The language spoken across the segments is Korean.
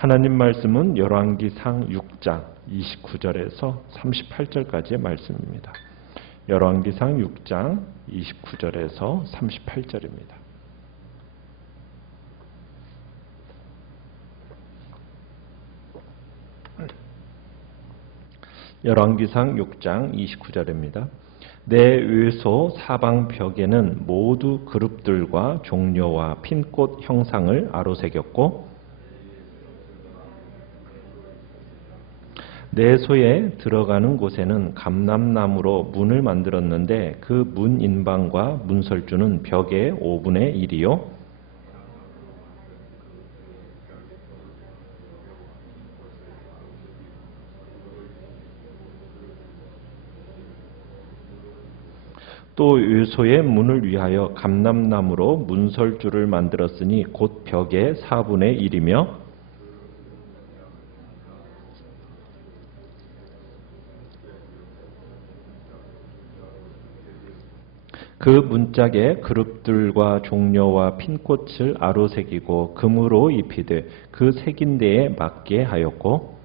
하나님 말씀은 열왕기상 6장 29절에서 38절까지의 말씀입니다. 열왕기상 6장 29절에서 38절입니다. 열왕기상 6장 29절입니다. 내 외소 사방벽에는 모두 그룹들과 종려와 핀꽃 형상을 아로새겼고 내 소에 들어가는 곳에는 감람나무로 문을 만들었는데 그 문 인방과 문설주는 벽의 5분의 1이요 또 요소의 문을 위하여 감람나무로 문설주를 만들었으니 곧 벽의 4분의 1이며 그 문짝에 그룹들과 종려와 핀꽃을 아로새기고 금으로 입히되 그 새긴 데에 맞게 하였고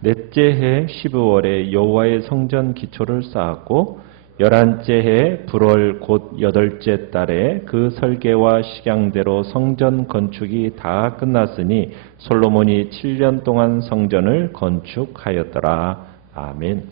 넷째 해 12월에 여호와의 성전 기초를 쌓았고 11째 해 불월 곧 8째 달에 그 설계와 식양대로 성전 건축이 다 끝났으니 솔로몬이 7년 동안 성전을 건축하였더라. 아멘.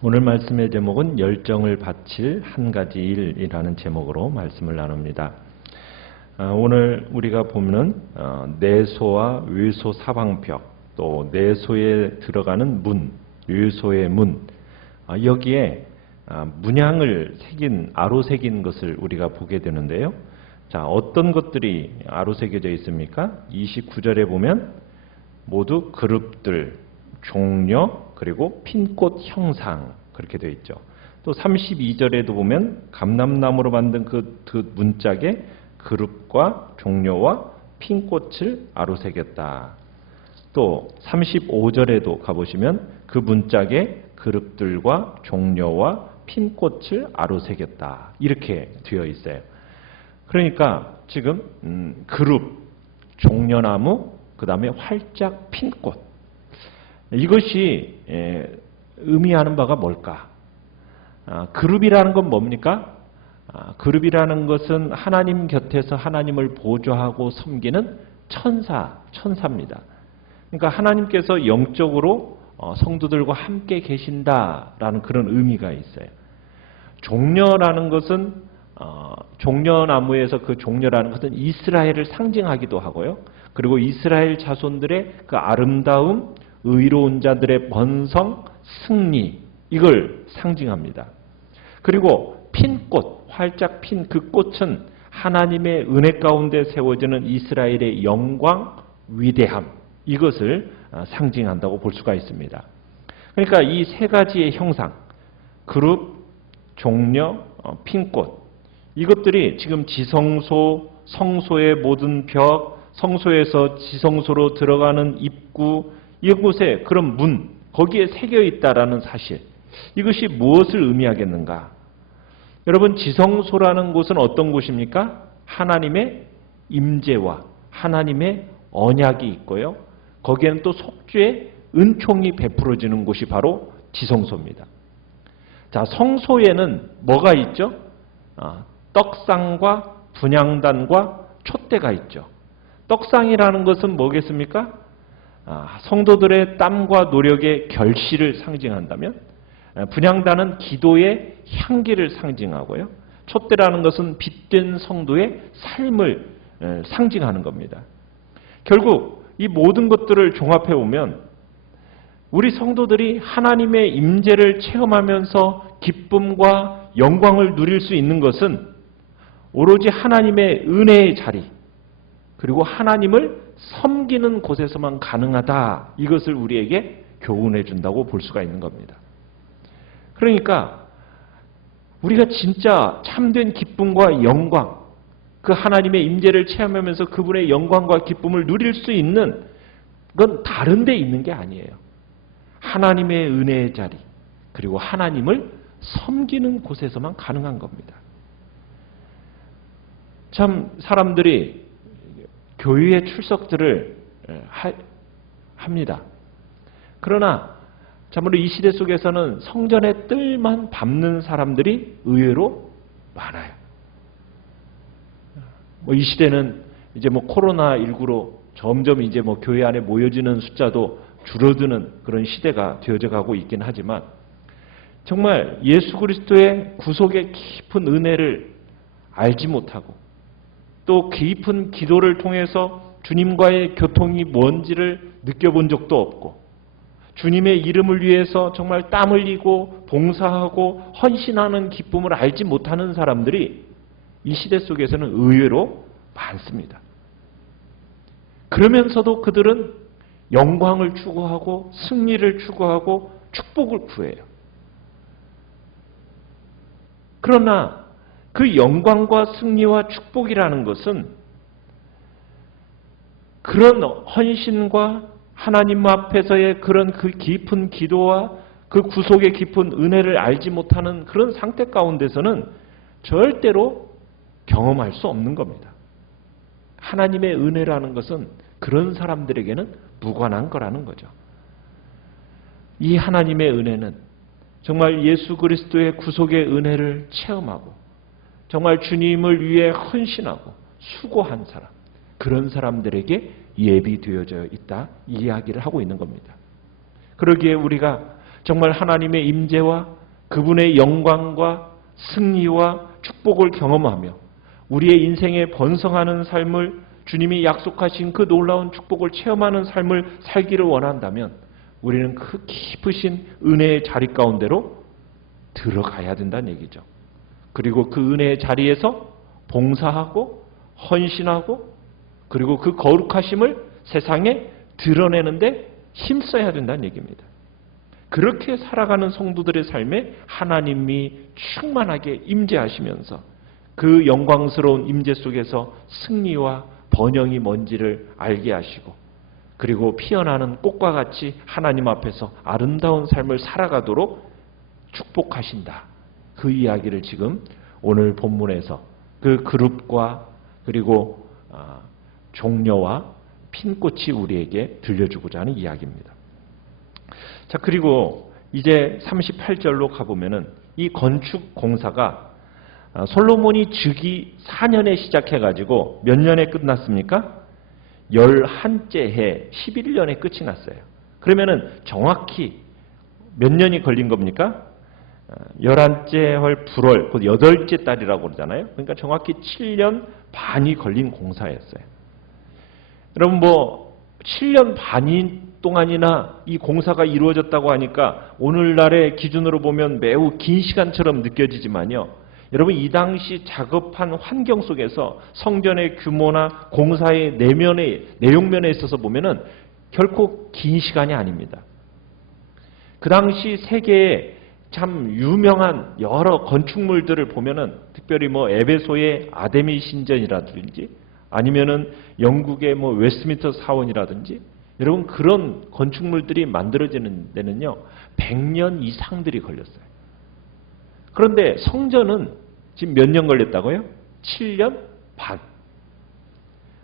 오늘 말씀의 제목은 열정을 바칠 한 가지 일이라는 제목으로 말씀을 나눕니다. 오늘 우리가 보면 내소와 외소 사방벽 또 내소에 들어가는 문, 외소의 문 여기에 문양을 새긴 아로새긴 것을 우리가 보게 되는데요. 자, 어떤 것들이 아로새겨져 있습니까? 29절에 보면 모두 그룹들, 종려 그리고 핀꽃 형상 그렇게 되어 있죠. 또 32절에도 보면 감람나무로 만든 그 문짝에 그룹과 종려와 핀꽃을 아로새겼다. 또 35절에도 가보시면 그 문짝에 그룹들과 종려와 핀꽃을 아로새겼다. 이렇게 되어 있어요. 그러니까 지금 그룹, 종려나무, 그 다음에 활짝 핀꽃 이것이 의미하는 바가 뭘까? 그룹이라는 건 뭡니까? 그룹이라는 것은 하나님 곁에서 하나님을 보좌하고 섬기는 천사입니다. 그러니까 하나님께서 영적으로 성도들과 함께 계신다라는 그런 의미가 있어요. 종려라는 것은 종려나무에서 그 종려라는 것은 이스라엘을 상징하기도 하고요. 그리고 이스라엘 자손들의 그 아름다움, 의로운 자들의 번성, 승리 이걸 상징합니다. 그리고 핀꽃, 활짝 핀 그 꽃은 하나님의 은혜 가운데 세워지는 이스라엘의 영광, 위대함 이것을 상징한다고 볼 수가 있습니다. 그러니까 이 세 가지의 형상, 그룹, 종려, 핀꽃 이것들이 지금 지성소, 성소의 모든 벽, 성소에서 지성소로 들어가는 입구 이곳에 그런 문, 거기에 새겨 있다라는 사실 이것이 무엇을 의미하겠는가? 여러분 지성소라는 곳은 어떤 곳입니까? 하나님의 임재와 하나님의 언약이 있고요. 거기에는 또 속죄의 은총이 베풀어지는 곳이 바로 지성소입니다. 자, 성소에는 뭐가 있죠? 떡상과 분향단과 촛대가 있죠. 떡상이라는 것은 뭐겠습니까? 성도들의 땀과 노력의 결실을 상징한다면 분향단은 기도의 향기를 상징하고요. 촛대라는 것은 빛된 성도의 삶을 상징하는 겁니다. 결국 이 모든 것들을 종합해 보면 우리 성도들이 하나님의 임재를 체험하면서 기쁨과 영광을 누릴 수 있는 것은 오로지 하나님의 은혜의 자리 그리고 하나님을 섬기는 곳에서만 가능하다. 이것을 우리에게 교훈해 준다고 볼 수가 있는 겁니다. 그러니까 우리가 진짜 참된 기쁨과 영광 그 하나님의 임재를 체험하면서 그분의 영광과 기쁨을 누릴 수 있는 건 다른 데 있는 게 아니에요. 하나님의 은혜의 자리 그리고 하나님을 섬기는 곳에서만 가능한 겁니다. 참 사람들이 교회의 출석들을 합니다. 그러나 참으로 이 시대 속에서는 성전의 뜰만 밟는 사람들이 의외로 많아요. 이 시대는 이제 코로나19로 점점 이제 교회 안에 모여지는 숫자도 줄어드는 그런 시대가 되어져 가고 있긴 하지만 정말 예수 그리스도의 구속의 깊은 은혜를 알지 못하고 또 깊은 기도를 통해서 주님과의 교통이 뭔지를 느껴본 적도 없고 주님의 이름을 위해서 정말 땀 흘리고 봉사하고 헌신하는 기쁨을 알지 못하는 사람들이 이 시대 속에서는 의외로 많습니다. 그러면서도 그들은 영광을 추구하고 승리를 추구하고 축복을 구해요. 그러나 그 영광과 승리와 축복이라는 것은 그런 헌신과 하나님 앞에서의 그런 그 깊은 기도와 그 구속의 깊은 은혜를 알지 못하는 그런 상태 가운데서는 절대로 경험할 수 없는 겁니다. 하나님의 은혜라는 것은 그런 사람들에게는 무관한 거라는 거죠. 이 하나님의 은혜는 정말 예수 그리스도의 구속의 은혜를 체험하고 정말 주님을 위해 헌신하고 수고한 사람, 그런 사람들에게 예비되어져 있다, 이 이야기를 하고 있는 겁니다. 그러기에 우리가 정말 하나님의 임재와 그분의 영광과 승리와 축복을 경험하며 우리의 인생에 번성하는 삶을 주님이 약속하신 그 놀라운 축복을 체험하는 삶을 살기를 원한다면 우리는 그 깊으신 은혜의 자리 가운데로 들어가야 된다는 얘기죠. 그리고 그 은혜의 자리에서 봉사하고 헌신하고 그리고 그 거룩하심을 세상에 드러내는데 힘써야 된다는 얘기입니다. 그렇게 살아가는 성도들의 삶에 하나님이 충만하게 임재하시면서 그 영광스러운 임재 속에서 승리와 번영이 뭔지를 알게 하시고 그리고 피어나는 꽃과 같이 하나님 앞에서 아름다운 삶을 살아가도록 축복하신다. 그 이야기를 지금 오늘 본문에서 그 그룹과 그리고 종려와 핀꽃이 우리에게 들려주고자 하는 이야기입니다. 자, 그리고 이제 38절로 가보면은 이 건축 공사가 솔로몬이 즉위 4년에 시작해가지고 몇 년에 끝났습니까? 11째 해 11년에 끝이 났어요. 그러면은 정확히 몇 년이 걸린 겁니까? 11째 월 불월, 곧 8째 달이라고 그러잖아요. 그러니까 정확히 7년 반이 걸린 공사였어요. 여러분 7년 반 동안이나 이 공사가 이루어졌다고 하니까 오늘날의 기준으로 보면 매우 긴 시간처럼 느껴지지만요. 여러분 이 당시 작업한 환경 속에서 성전의 규모나 공사의 내용면에 있어서 보면은 결코 긴 시간이 아닙니다. 그 당시 세계에 참 유명한 여러 건축물들을 보면은 특별히 에베소의 아데미 신전이라든지 아니면은 영국의 웨스트민스터 사원이라든지 여러분 그런 건축물들이 만들어지는 데는요 100년 이상들이 걸렸어요. 그런데 성전은 지금 몇 년 걸렸다고요? 7년 반.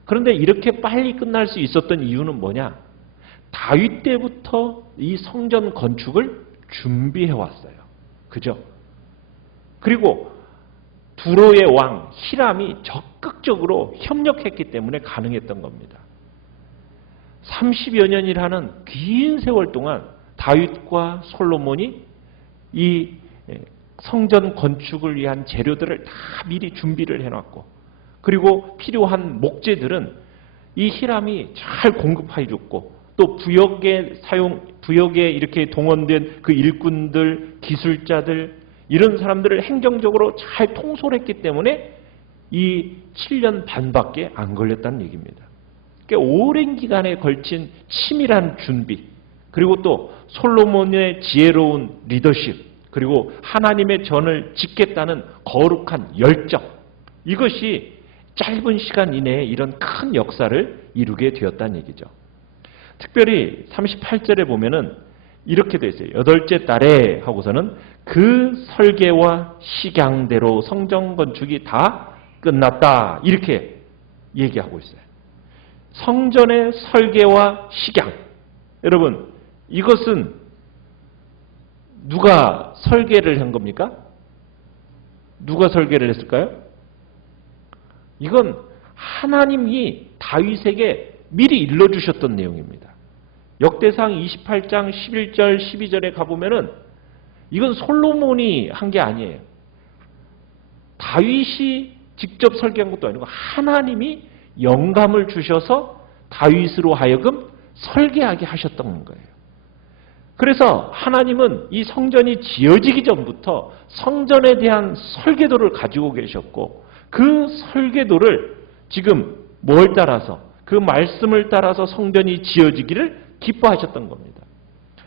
그런데 이렇게 빨리 끝날 수 있었던 이유는 뭐냐? 다윗 때부터 이 성전 건축을 준비해 왔어요. 그죠? 그리고 두로의 왕 히람이 적극적으로 협력했기 때문에 가능했던 겁니다. 30여 년이라는 긴 세월 동안 다윗과 솔로몬이 이 성전 건축을 위한 재료들을 다 미리 준비를 해놨고 그리고 필요한 목재들은 이 히람이 잘 공급해 줬고 또 부역에 이렇게 동원된 그 일꾼들, 기술자들 이런 사람들을 행정적으로 잘 통솔했기 때문에 이 7년 반밖에 안 걸렸다는 얘기입니다. 그러니까 오랜 기간에 걸친 치밀한 준비 그리고 또 솔로몬의 지혜로운 리더십 그리고 하나님의 전을 짓겠다는 거룩한 열정 이것이 짧은 시간 이내에 이런 큰 역사를 이루게 되었다는 얘기죠. 특별히 38절에 보면은 이렇게 돼 있어요. 8째 달에 하고서는 그 설계와 식양대로 성전 건축이 다 끝났다. 이렇게 얘기하고 있어요. 성전의 설계와 식양. 여러분, 이것은 누가 설계를 한 겁니까? 누가 설계를 했을까요? 이건 하나님이 다윗에게 미리 일러주셨던 내용입니다. 역대상 28장 11절 12절에 가보면은 이건 솔로몬이 한 게 아니에요. 다윗이 직접 설계한 것도 아니고 하나님이 영감을 주셔서 다윗으로 하여금 설계하게 하셨던 거예요. 그래서 하나님은 이 성전이 지어지기 전부터 성전에 대한 설계도를 가지고 계셨고 그 설계도를 지금 뭘 따라서 그 말씀을 따라서 성전이 지어지기를 기뻐하셨던 겁니다.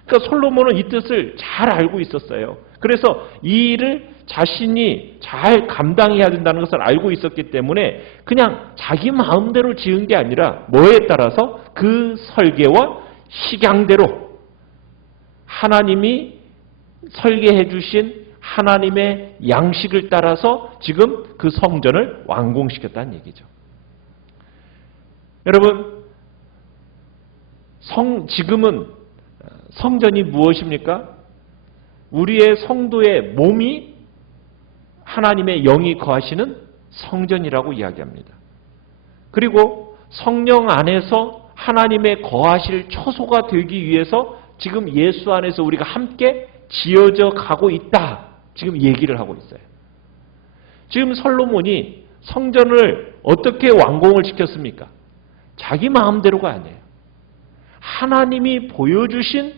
그러니까 솔로몬은 이 뜻을 잘 알고 있었어요. 그래서 이 일을 자신이 잘 감당해야 된다는 것을 알고 있었기 때문에 그냥 자기 마음대로 지은 게 아니라 뭐에 따라서 그 설계와 식양대로 하나님이 설계해 주신 하나님의 양식을 따라서 지금 그 성전을 완공시켰다는 얘기죠. 여러분, 지금은 성전이 무엇입니까? 우리의 성도의 몸이 하나님의 영이 거하시는 성전이라고 이야기합니다. 그리고 성령 안에서 하나님의 거하실 처소가 되기 위해서 지금 예수 안에서 우리가 함께 지어져 가고 있다. 지금 얘기를 하고 있어요. 지금 솔로몬이 성전을 어떻게 완공을 시켰습니까? 자기 마음대로가 아니에요. 하나님이 보여주신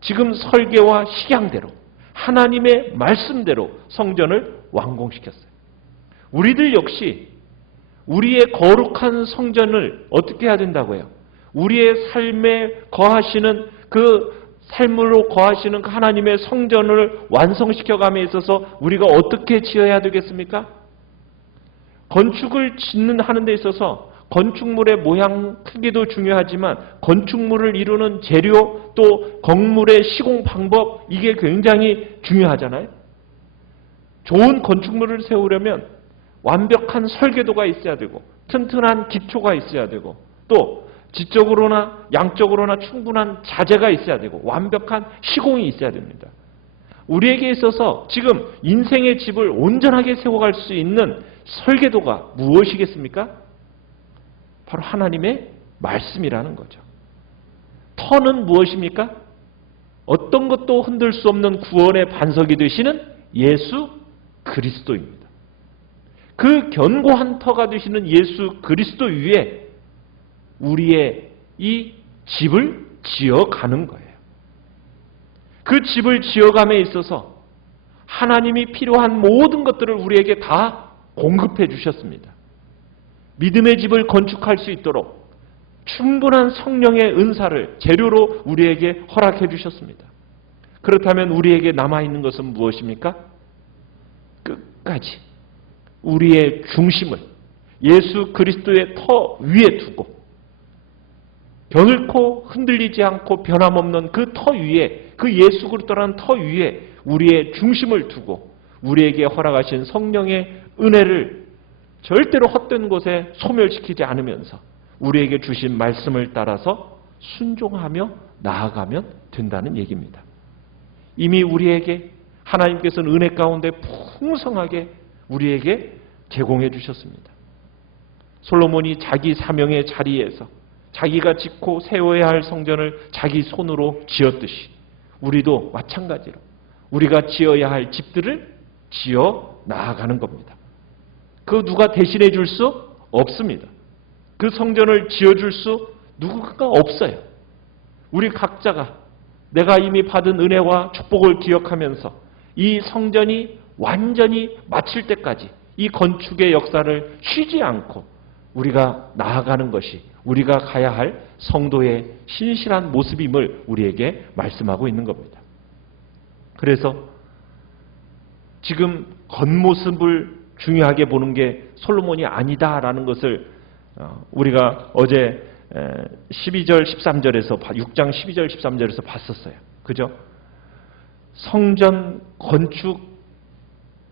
지금 설계와 식양대로 하나님의 말씀대로 성전을 완공시켰어요. 우리들 역시 우리의 거룩한 성전을 어떻게 해야 된다고요? 우리의 삶에 거하시는 그 삶으로 거하시는 하나님의 성전을 완성시켜감에 있어서 우리가 어떻게 지어야 되겠습니까? 건축을 하는 데 있어서 건축물의 모양 크기도 중요하지만 건축물을 이루는 재료 또 건물의 시공 방법 이게 굉장히 중요하잖아요. 좋은 건축물을 세우려면 완벽한 설계도가 있어야 되고 튼튼한 기초가 있어야 되고 또 지적으로나 양적으로나 충분한 자재가 있어야 되고 완벽한 시공이 있어야 됩니다. 우리에게 있어서 지금 인생의 집을 온전하게 세워갈 수 있는 설계도가 무엇이겠습니까? 바로 하나님의 말씀이라는 거죠. 터는 무엇입니까? 어떤 것도 흔들 수 없는 구원의 반석이 되시는 예수 그리스도입니다. 그 견고한 터가 되시는 예수 그리스도 위에 우리의 이 집을 지어가는 거예요. 그 집을 지어감에 있어서 하나님이 필요한 모든 것들을 우리에게 다 공급해 주셨습니다. 믿음의 집을 건축할 수 있도록 충분한 성령의 은사를 재료로 우리에게 허락해 주셨습니다. 그렇다면 우리에게 남아있는 것은 무엇입니까? 끝까지 우리의 중심을 예수 그리스도의 터 위에 두고 결코 흔들리지 않고 변함없는 그 터 위에 그 예수 그리스도라는 터 위에 우리의 중심을 두고 우리에게 허락하신 성령의 은혜를 절대로 헛된 곳에 소멸시키지 않으면서 우리에게 주신 말씀을 따라서 순종하며 나아가면 된다는 얘기입니다. 이미 우리에게 하나님께서는 은혜 가운데 풍성하게 우리에게 제공해 주셨습니다. 솔로몬이 자기 사명의 자리에서 자기가 짓고 세워야 할 성전을 자기 손으로 지었듯이 우리도 마찬가지로 우리가 지어야 할 집들을 지어 나아가는 겁니다. 그 누가 대신해 줄 수 없습니다. 그 성전을 지어줄 수 누구가 없어요. 우리 각자가 내가 이미 받은 은혜와 축복을 기억하면서 이 성전이 완전히 마칠 때까지 이 건축의 역사를 쉬지 않고 우리가 나아가는 것이 우리가 가야 할 성도의 신실한 모습임을 우리에게 말씀하고 있는 겁니다. 그래서 지금 겉모습을 중요하게 보는 게 솔로몬이 아니다라는 것을 우리가 어제 12절 13절에서 6장 12절 13절에서 봤었어요. 그죠? 성전 건축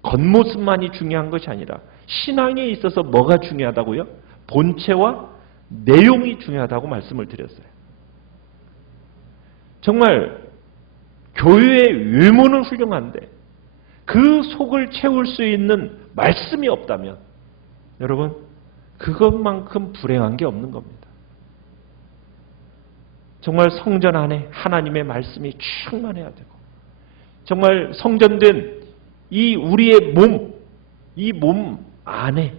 겉모습만이 중요한 것이 아니라 신앙에 있어서 뭐가 중요하다고요? 본체와 내용이 중요하다고 말씀을 드렸어요. 정말 교회의 외모는 훌륭한데 그 속을 채울 수 있는 말씀이 없다면 여러분 그것만큼 불행한 게 없는 겁니다. 정말 성전 안에 하나님의 말씀이 충만해야 되고 정말 성전된 이 우리의 몸, 이 몸 안에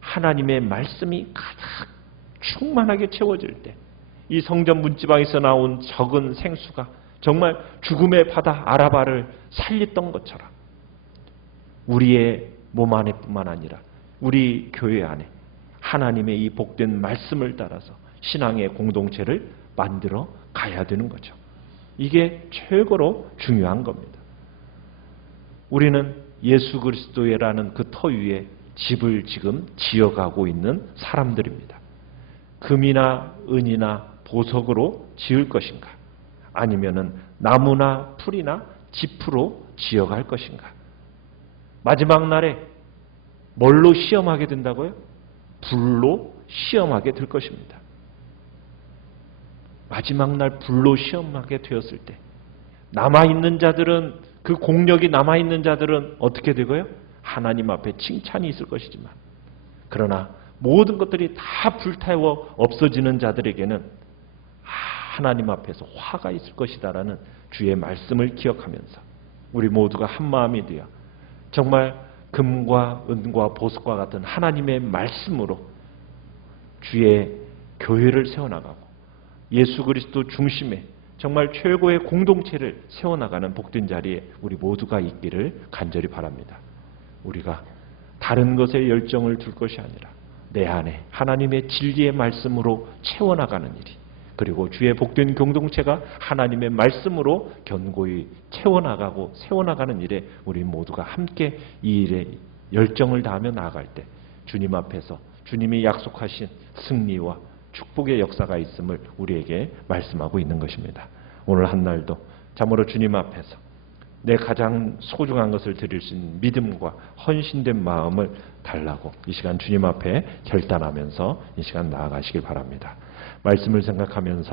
하나님의 말씀이 가득 충만하게 채워질 때 이 성전 문지방에서 나온 적은 생수가 정말 죽음의 바다 아라바를 살렸던 것처럼 우리의 몸 안에뿐만 아니라 우리 교회 안에 하나님의 이 복된 말씀을 따라서 신앙의 공동체를 만들어 가야 되는 거죠. 이게 최고로 중요한 겁니다. 우리는 예수 그리스도라는 그 터 위에 집을 지금 지어가고 있는 사람들입니다. 금이나 은이나 보석으로 지을 것인가? 아니면은 나무나 풀이나 짚으로 지어갈 것인가? 마지막 날에 뭘로 시험하게 된다고요? 불로 시험하게 될 것입니다. 마지막 날 불로 시험하게 되었을 때 남아있는 자들은 그 공력이 남아있는 자들은 어떻게 되고요? 하나님 앞에 칭찬이 있을 것이지만 그러나 모든 것들이 다 불태워 없어지는 자들에게는 하나님 앞에서 화가 있을 것이다라는 주의 말씀을 기억하면서 우리 모두가 한마음이 되어 정말 금과 은과 보석과 같은 하나님의 말씀으로 주의 교회를 세워나가고 예수 그리스도 중심에 정말 최고의 공동체를 세워나가는 복된 자리에 우리 모두가 있기를 간절히 바랍니다. 우리가 다른 것에 열정을 둘 것이 아니라 내 안에 하나님의 진리의 말씀으로 채워나가는 일이 그리고 주의 복된 공동체가 하나님의 말씀으로 견고히 채워나가고 세워나가는 일에 우리 모두가 함께 이 일에 열정을 다하며 나아갈 때 주님 앞에서 주님이 약속하신 승리와 축복의 역사가 있음을 우리에게 말씀하고 있는 것입니다. 오늘 한 날도 참으로 주님 앞에서 내 가장 소중한 것을 드릴 수 있는 믿음과 헌신된 마음을 달라고 이 시간 주님 앞에 결단하면서 이 시간 나아가시길 바랍니다. 말씀을 생각하면서